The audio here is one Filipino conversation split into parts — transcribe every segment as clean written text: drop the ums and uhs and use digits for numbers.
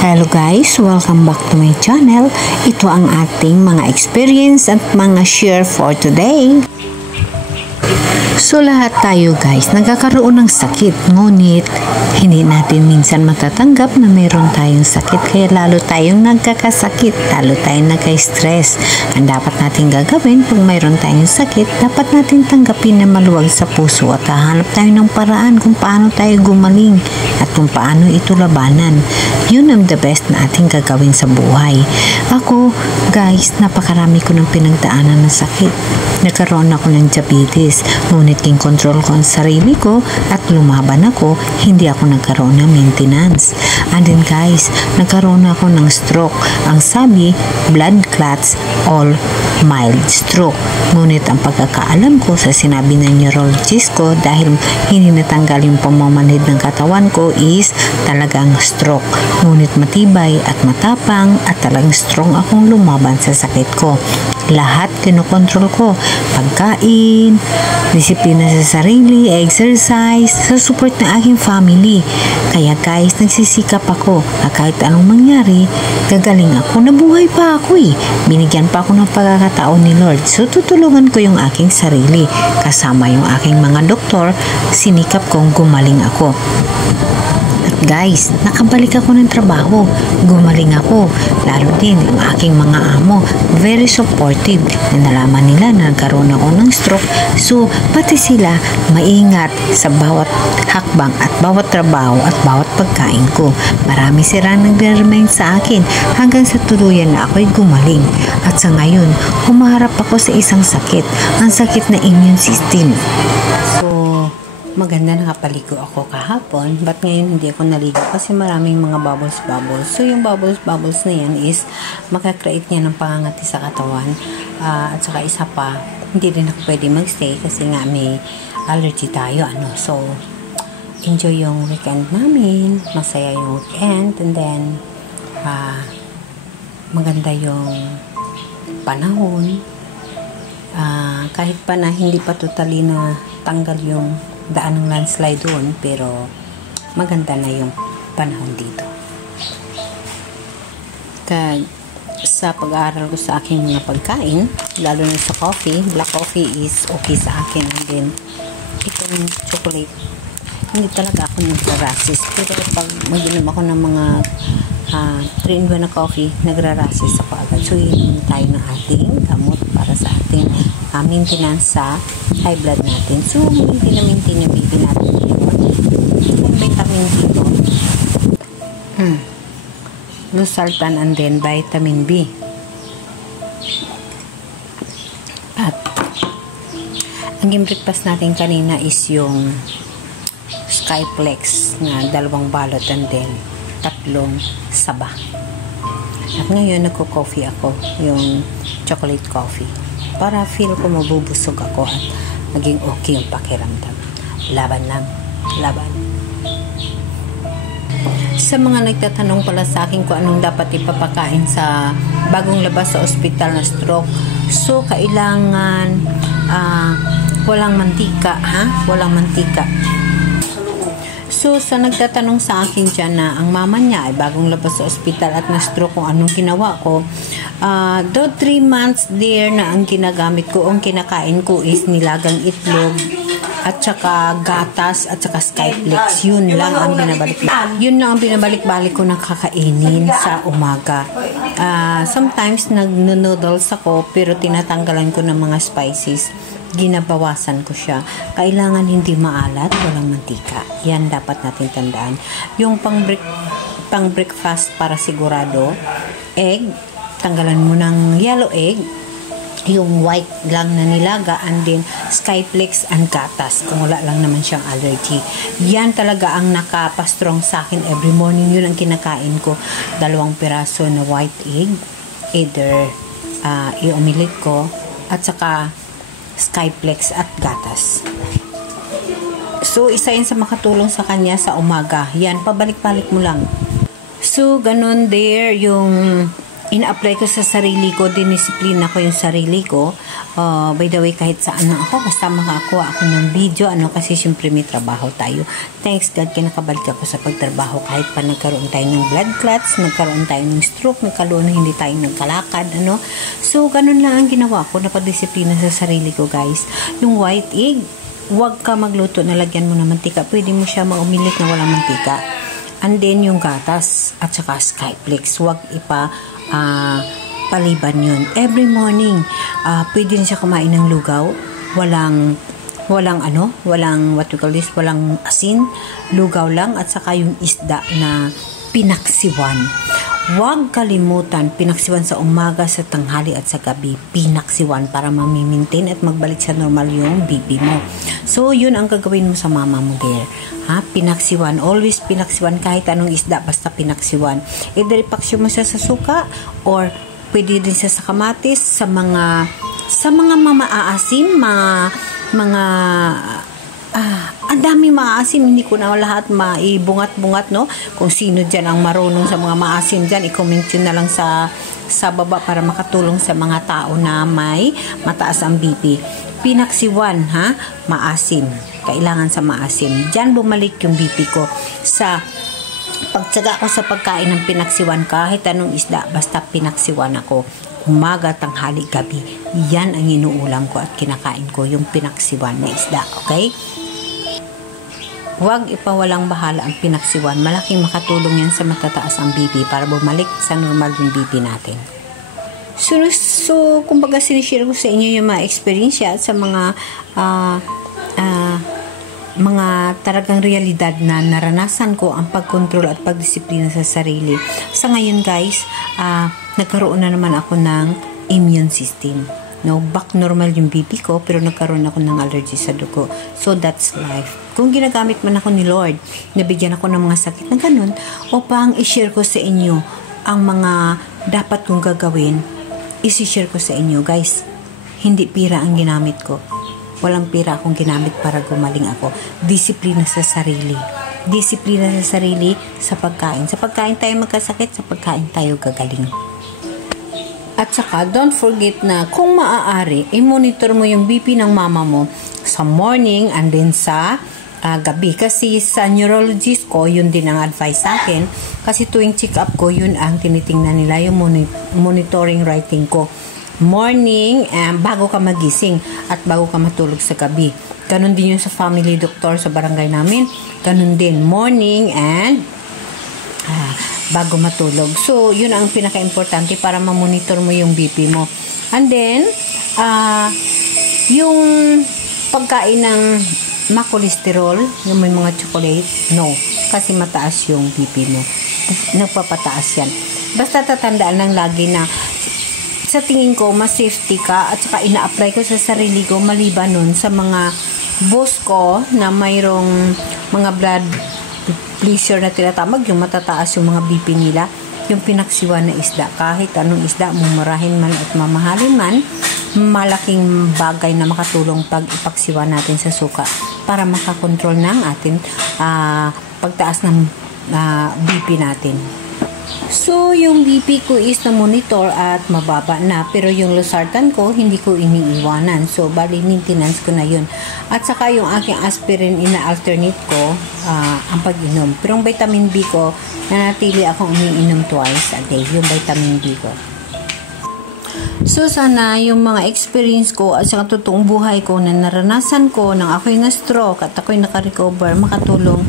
Hello guys, welcome back to my channel. Ito ang ating mga experience at mga share for today. So lahat tayo guys, nagkakaroon ng sakit, ngunit hindi natin minsan matatanggap na mayroon tayong sakit, kaya lalo tayong nagkakasakit, lalo tayong nagka-stress. Ang dapat natin gagawin pag mayroon tayong sakit, dapat natin tanggapin na maluwag sa puso at hahanap tayo ng paraan kung paano tayo gumaling at kung paano ito labanan. Yun ang the best na ating gagawin sa buhay. Ako guys, napakarami ko ng pinagdaanan ng sakit. Nagkaroon ako ng diabetes, ngunit kin-control ko ang sarili ko at lumaban ako, hindi ako nagkaroon ng maintenance. And then guys, nagkaroon ako ng stroke. Ang sabi, blood clots, all mild stroke. Ngunit ang pagkakaalam ko sa sinabi ng neurologist ko, dahil hindi natanggal yung pamamanhid ng katawan ko, is talagang stroke. Ngunit matibay at matapang at talagang strong akong lumaban sa sakit ko. Lahat kinokontrol ko. Pagkain, disiplina sa sarili, exercise, sa support ng aking family. Kaya guys, nagsisikap ako na kahit anong mangyari, gagaling ako. Nabuhay pa ako eh. Binigyan pa ako ng pagkakataon ni Lord. So tutulungan ko yung aking sarili. Kasama yung aking mga doktor, sinikap kong gumaling ako. Guys, nakabalik ako ng trabaho. Gumaling ako. Lalo din ang aking mga amo. Very supportive. Nalaman nila na nagkaroon ako ng stroke. So, pati sila maingat sa bawat hakbang at bawat trabaho at bawat pagkain ko. Marami sila nagre-remind sa akin hanggang sa tuluyan na ako'y gumaling. At sa ngayon, humaharap ako sa isang sakit. Ang sakit na immune system. Maganda nakapaligo ako kahapon, but ngayon hindi ako naligo kasi maraming mga bubbles. So yung bubbles na yan is makakreate niya ng pangangati sa katawan, at saka isa pa, hindi rin ako pwede magstay kasi nga may allergy tayo. So enjoy yung weekend namin, masaya yung weekend, and then maganda yung panahon, kahit pa na hindi pa totally na tanggal yung daan ng landslide doon, pero maganda na yung panahon dito. Sa pag-aaral ko sa aking mga pagkain, lalo na sa coffee, black coffee is okay sa akin. And then itong chocolate, hindi talaga ako nagra-rashes, pero pag mag-inom ako ng mga 3-in-1 na coffee, nagra-rashes ako agad. So yun tayo ng ating gamot para sa ating maintenance sa high blood natin. So hindi na maintain yung baby natin yung vitamin D ko, losartan, and then vitamin B. At ang breakfast natin kanina is yung Skyflex na 2 balot and then 3 saba. At ngayon nagko-coffee ako, yung chocolate coffee, para feel ko mabubusog ako at maging okay yung pakiramdam. Laban lang, laban. Sa mga nagtatanong pala sa akin kung anong dapat ipapakain sa bagong labas sa ospital na stroke, so kailangan walang mantika, walang mantika. So, sa nagtatanong sa akin dyan na ang mama niya ay bagong labas sa ospital at na-stroke, kung anong ginawa ko, though 3 months there na ang ginagamit ko, ang kinakain ko is nilagang itlog at saka gatas at saka Skyflex. Yun lang ang binabalik-balik ko na kakainin sa umaga. Sometimes nag-noodles ako, pero tinatanggalan ko ng mga spices. Ginabawasan ko siya. Kailangan hindi maalat, walang mantika. Yan dapat natin tandaan. Yung pang breakfast para sigurado, egg, tanggalan mo ng yellow egg, yung white lang na nilaga, and then Skyflex and gatas kung wala lang naman siyang allergy. Yan talaga ang nakapastrong sa akin every morning. Yun ang kinakain ko, 2 piraso na white egg, either i-omelette ko, at saka Skyflex at gatas. So isa yun sa makatulong sa kanya sa umaga. Yan, pabalik-balik mo lang. So ganun there yung ina-apply ko sa sarili ko, dinisiplina ko yung sarili ko. By the way, kahit saan na ako, basta makakuha ako ng video, kasi syempre may trabaho tayo. Thanks God, kinakabalik ako sa pagtrabaho kahit pa nagkaroon tayo ng blood clots, nagkaroon tayo ng stroke, nagkaroon na hindi tayo nagkalakad, So, ganun lang ang ginawa ko, napadisiplina sa sarili ko, guys. Yung white egg, huwag ka magluto na lagyan mo ng mantika. Pwede mo siya maumilik na walang mantika. And then, yung gatas at saka Skyflex, huwag paliban yun. Every morning, pwede rin siya kumain ng lugaw. Walang what we call this, walang asin, lugaw lang, at saka yung isda na pinaksiwan. Huwag kalimutan, pinaksiwan sa umaga, sa tanghali at sa gabi. Pinaksiwan para mamimintain at magbalik sa normal yung BP mo. So, yun ang gagawin mo sa mama mo there. Pinaksiwan. Always pinaksiwan kahit anong isda, basta pinaksiwan. Either ipaksyo mo siya sa suka or pwede din siya sa kamatis, sa mga mamaasim, ang daming maasim, hindi ko na lahat maibungat-bungat, kung sino dyan ang marunong sa mga maasim dyan, i-comment yun na lang sa baba para makatulong sa mga tao na may mataas ang BP. Pinaksiwan, maasim, kailangan sa maasim. Dyan bumalik yung BP ko sa pagtsaga ko sa pagkain ng pinaksiwan. Kahit anong isda, basta pinaksiwan ako. Umaga, tanghali, gabi, yan ang inuulam ko at kinakain ko, yung pinaksiwan na isda, okay? Huwag ipawalang bahala ang pinaksiwan. Malaking makatulong yan sa matataas ang BP para bumalik sa normal yung BP natin. So kumbaga sinishare ko sa inyo yung mga experience at sa mga talagang realidad na naranasan ko ang pagkontrol at pagdisiplina sa sarili. Sa ngayon, guys, nagkaroon na naman ako ng immune system. Back normal yung BP ko, pero nagkaroon ako ng allergy sa dugo. So, that's life. Kung ginagamit man ako ni Lord, nabigyan ako ng mga sakit na ganun, upang i-share ko sa inyo ang mga dapat kong gagawin, isi-share ko sa inyo, guys. Hindi pira ang ginamit ko. Walang pira akong ginamit para gumaling ako. Disiplina sa sarili. Disiplina sa sarili sa pagkain. Sa pagkain tayo magkasakit, sa pagkain tayo gagaling. At saka, don't forget na kung maaari, i-monitor mo yung BP ng mama mo sa morning and then sa gabi. Kasi sa neurologist ko, yun din ang advice sa akin. Kasi tuwing check-up ko, yun ang tinitingnan nila, yung monitoring writing ko. Morning, bago ka magising at bago ka matulog sa gabi. Ganun din yung sa family doctor sa barangay namin. Ganun din, morning and bago matulog. So, yun ang pinaka-importante para ma-monitor mo yung BP mo. And then, yung pagkain ng makolesterol, yung may mga chocolate, no. Kasi mataas yung BP mo. Nagpapataas yan. Basta tatandaan lang lagi na sa tingin ko, mas safety ka at saka ina-apply ko sa sarili ko maliban nun sa mga boss ko na mayroong mga blood pressure na tinatamag, yung matataas yung mga BP nila, yung pinaksiwan na isda. Kahit anong isda, mumurahin man at mamahalin man, malaking bagay na makatulong pag ipaksiwan natin sa suka para makakontrol ng ating pagtaas ng BP natin. So, yung BP ko is na monitor at mababa na. Pero yung losartan ko, hindi ko iniiwanan. So, bali, maintenance ko na yun. At saka yung aking aspirin, ina-alternate ko ang pag-inom. Pero yung vitamin B ko, nanatili akong umiinom twice a day. Yung vitamin B ko. So, sana yung mga experience ko at saka totoong buhay ko na naranasan ko nang ako'y na-stroke at ako'y naka-recover, makatulong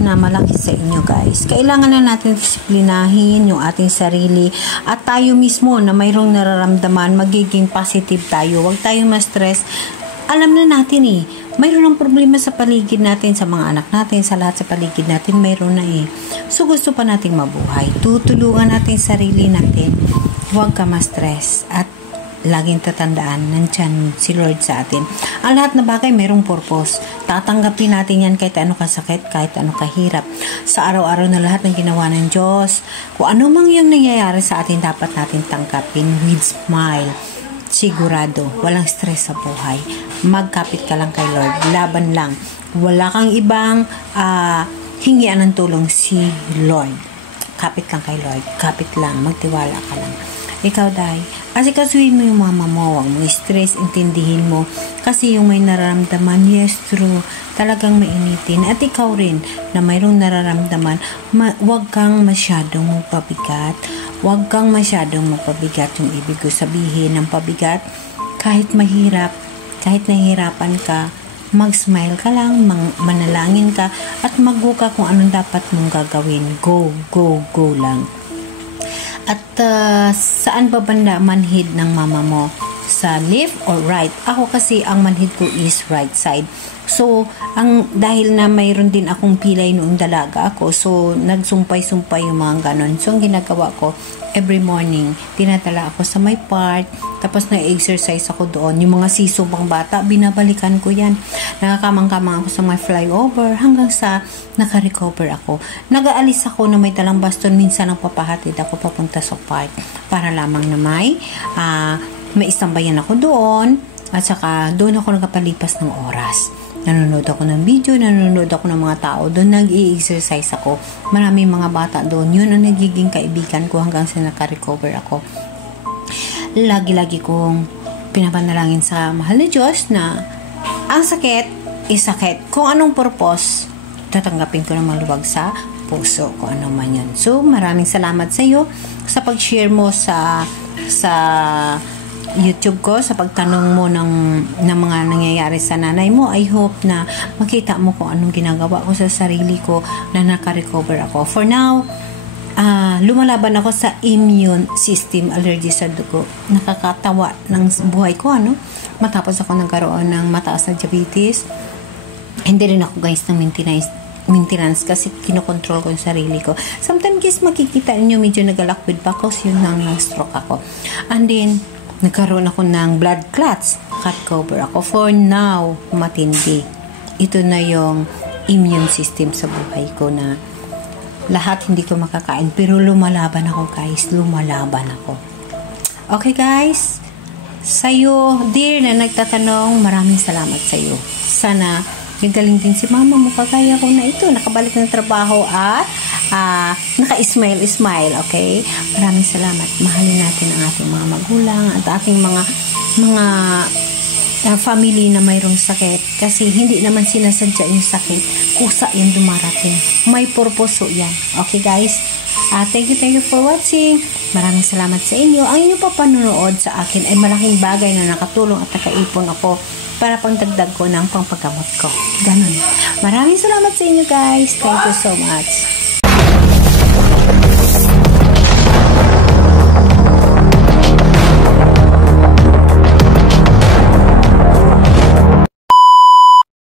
na malaki sa inyo, guys. Kailangan na natin disiplinahin yung ating sarili at tayo mismo na mayroong nararamdaman, magiging positive tayo. Huwag tayong ma-stress. Alam na natin mayroon ng problema sa paligid natin, sa mga anak natin, sa lahat sa paligid natin, mayroon na So, gusto pa nating mabuhay. Tutulungan natin sarili natin. Huwag ka ma-stress at laging tatandaan, nandyan si Lord sa atin. Ang lahat na bagay mayroong purpose. Tatanggapin natin yan kahit ano kasakit, kahit ano kahirap. Sa araw-araw na lahat ng ginawa ng Diyos, kung ano mang yung nangyayari sa atin, dapat natin tanggapin with smile. Sigurado, walang stress sa buhay. Magkapit ka lang kay Lord. Laban lang. Wala kang ibang hingian ng tulong, si Lord. Kapit lang kay Lord. Kapit lang. Magtiwala ka lang. ikaw day, kasi kasuhin mo yung mama mo, huwag mo stress, intindihin mo, kasi yung may nararamdaman, yes, true, talagang mainitin, at ikaw rin, na mayroong nararamdaman, huwag kang masyadong magpabigat, huwag kang masyadong magpabigat, yung ibig ko sabihin ng pabigat, kahit mahirap, kahit nahihirapan ka, mag-smile ka lang, manalangin ka, at mag-go ka kung anong dapat mong gagawin. Go, go, go lang. At saan ba banda manhid ng mama mo? Sa left or right? Ako kasi ang manhid ko is right side. So, dahil na mayroon din akong pilay noong dalaga ako, so nagsumpay-sumpay yung mga ganon. So, ang ginagawa ko, every morning, tinatala ako sa my part, tapos na-exercise ako doon. Yung mga siso pang bata, binabalikan ko yan. Nakakamang-kamang ako sa my flyover hanggang sa naka-recover ako. Nag-aalis ako na may dalang baston, minsan ang papahatid ako papunta sa park para lamang na may istambayan ako doon, at saka doon ako nagpapalipas ng oras. Nanonood ako ng video, nanonood ako ng mga tao doon, nag-i-exercise ako. Maraming mga bata doon, yun ang nagiging kaibigan ko hanggang sa naka-recover ako. Lagi-lagi kong pinapanalangin sa mahal na Diyos na ang sakit is sakit. Kung anong purpose, tatanggapin ko ng maluwag sa puso, kung ano man yun. So, maraming salamat sa iyo sa pag-share mo sa YouTube ko, sa pagtanong mo ng mga nangyayari sa nanay mo. I hope na makita mo kung anong ginagawa ko sa sarili ko na naka-recover ako. For now, lumalaban ako sa immune system, allergy sa dugo. Nakakatawa ng buhay ko, matapos ako nagkaroon ng mataas na diabetes. Hindi rin ako guys ng maintenance kasi kinokontrol ko yung sarili ko. Sometimes guys, makikita niyo medyo nagalakwid pa ako, yun nang stroke ako. And then, nagkaroon ako ng blood clots. Cut-cover ako. For now, matindi. Ito na yung immune system sa buhay ko na lahat hindi ko makakain. Pero lumalaban ako guys. Lumalaban ako. Okay guys? Sa'yo, dear na nagtatanong, maraming salamat sa'yo. Sana gagaling din si mama mo kagaya ko na ito. Nakabalik ng trabaho at naka-smile, okay? Maraming salamat. Mahalin natin ang ating mga magulang at ating mga family na mayroong sakit. Kasi hindi naman sinasadya yung sakit. Kusa yung dumarating. May purpose yan. Okay, guys? Thank you for watching. Maraming salamat sa inyo. Ang inyong papanunood sa akin ay malaking bagay na nakatulong at nakaipon ako para pangdagdag ko ng pangpagamot ko. Ganon. Maraming salamat sa inyo, guys. Thank you so much.